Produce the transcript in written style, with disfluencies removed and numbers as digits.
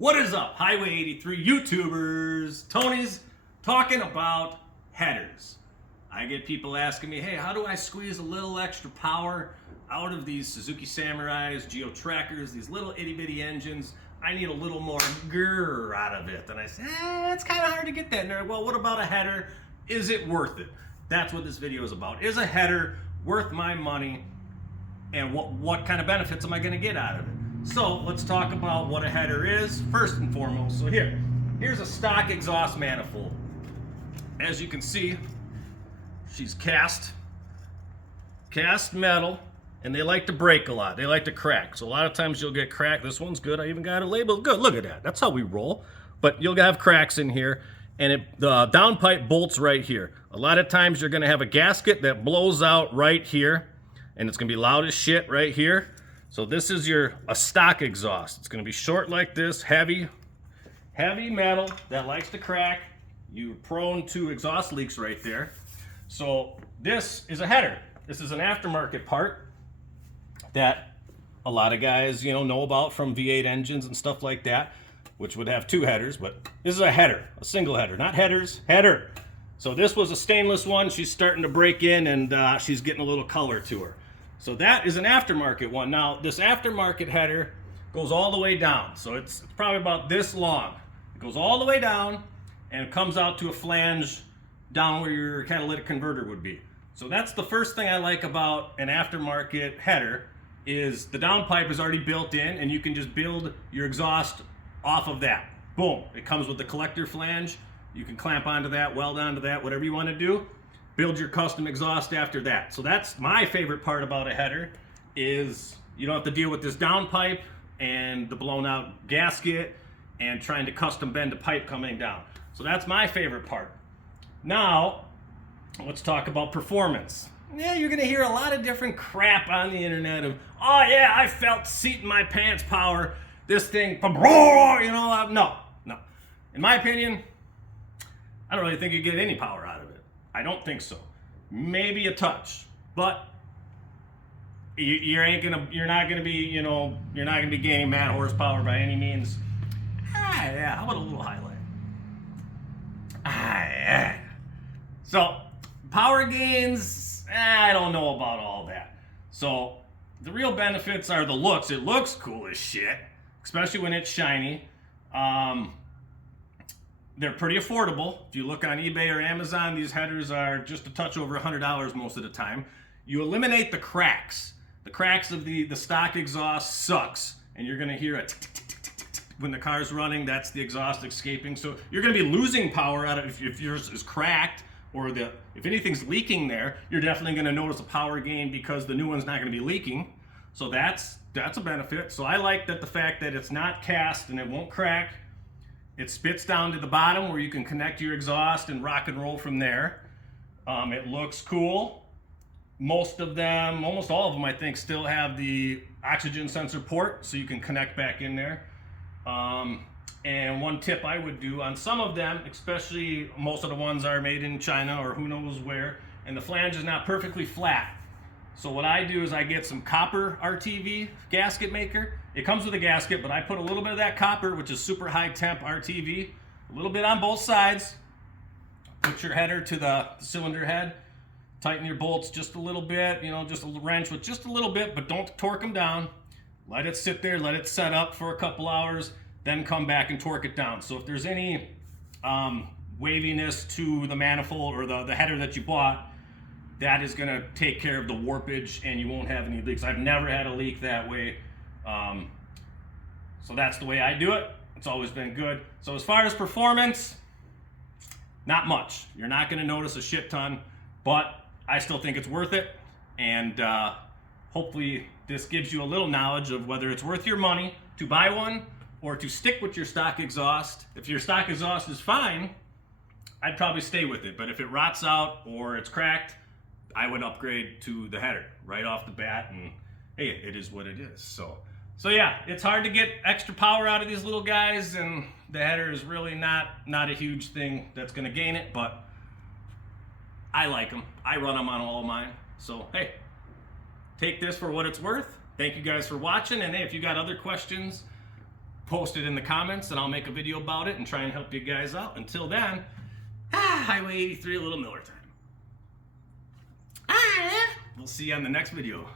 What is up, Highway 83 YouTubers? Tony's talking about headers. I get people asking me, hey, how do I squeeze a little extra power out of these Suzuki Samurais, Geo Trackers, these little itty bitty engines? I need a little more grrr out of it. And I say, it's kind of hard to get that in there. Well, what about a header? Is it worth it? That's what this video is about. Is a header worth my money? And what kind of benefits am I going to get out of it? So let's talk about what a header is first and foremost. So here's a stock exhaust manifold. As you can see, she's cast metal, and they like to break a lot. They like to crack. So a lot of times you'll get cracked. This one's good. I even got it labeled good. Look at that. That's how we roll. But you'll have cracks in here, and the downpipe bolts right here. A lot of times you're going to have a gasket that blows out right here, and it's going to be loud as shit right here. So this is a stock exhaust. It's going to be short like this, heavy metal that likes to crack. You're prone to exhaust leaks right there. So this is a header. This is an aftermarket part that a lot of guys, know about from V8 engines and stuff like that, which would have two headers, but this is a header, a single header, not headers, header. So this was a stainless one. She's starting to break in, and she's getting a little color to her. So that is an aftermarket one. Now, this aftermarket header goes all the way down. So it's probably about this long. It goes all the way down and comes out to a flange down where your catalytic converter would be. So that's the first thing I like about an aftermarket header is the downpipe is already built in, and you can just build your exhaust off of that. Boom. It comes with the collector flange. You can clamp onto that, weld onto that, whatever you want to do. Build your custom exhaust after that. So that's my favorite part about a header is you don't have to deal with this downpipe and the blown out gasket and trying to custom bend a pipe coming down. So that's my favorite part. Now, let's talk about performance. Yeah, you're gonna hear a lot of different crap on the internet of, oh yeah, I felt seat in my pants power. This thing, no. In my opinion, I don't really think you get any power out of it. I don't think so. Maybe a touch, but you're not gonna be gaining mad horsepower by any means. Yeah. How about a little highlight? Yeah. So power gains, I don't know about all that. So the real benefits are the looks. It looks cool as shit, especially when it's shiny. They're pretty affordable. If you look on eBay or Amazon, these headers are just a touch over $100 most of the time. You eliminate the cracks. The cracks of the stock exhaust sucks, and you're gonna hear a tick, tick, tick, tick, tick, tick. When the car's running, that's the exhaust escaping. So you're gonna be losing power out of if yours is cracked or if anything's leaking there, you're definitely gonna notice a power gain because the new one's not gonna be leaking. So that's a benefit. So I like the fact that it's not cast and it won't crack. It spits down to the bottom where you can connect your exhaust and rock and roll from there. It looks cool. Almost all of them, I think, still have the oxygen sensor port, so you can connect back in there. And one tip I would do on some of them, especially most of the ones are made in China or who knows where, and the flange is not perfectly flat. So what I do is I get some copper RTV gasket maker. It comes with a gasket, but I put a little bit of that copper, which is super high temp RTV, a little bit on both sides. Put your header to the cylinder head. Tighten your bolts just a little bit, just a wrench with just a little bit, but don't torque them down. Let it sit there, let it set up for a couple hours, then come back and torque it down. So if there's any waviness to the manifold or the header that you bought, that is gonna take care of the warpage and you won't have any leaks. I've never had a leak that way. So that's the way I do it. It's always been good. So as far as performance, not much. You're not gonna notice a shit ton, but I still think it's worth it. And hopefully this gives you a little knowledge of whether it's worth your money to buy one or to stick with your stock exhaust. If your stock exhaust is fine, I'd probably stay with it. But if it rots out or it's cracked, I would upgrade to the header right off the bat, and hey, it is what it is. So yeah, it's hard to get extra power out of these little guys, and the header is really not a huge thing that's gonna gain it, but I like them. I run them on all of mine. So hey, take this for what it's worth. Thank you guys for watching, and hey, if you got other questions, post it in the comments and I'll make a video about it and try and help you guys out. Until then, Highway 83, a little Miller time. We'll see you on the next video.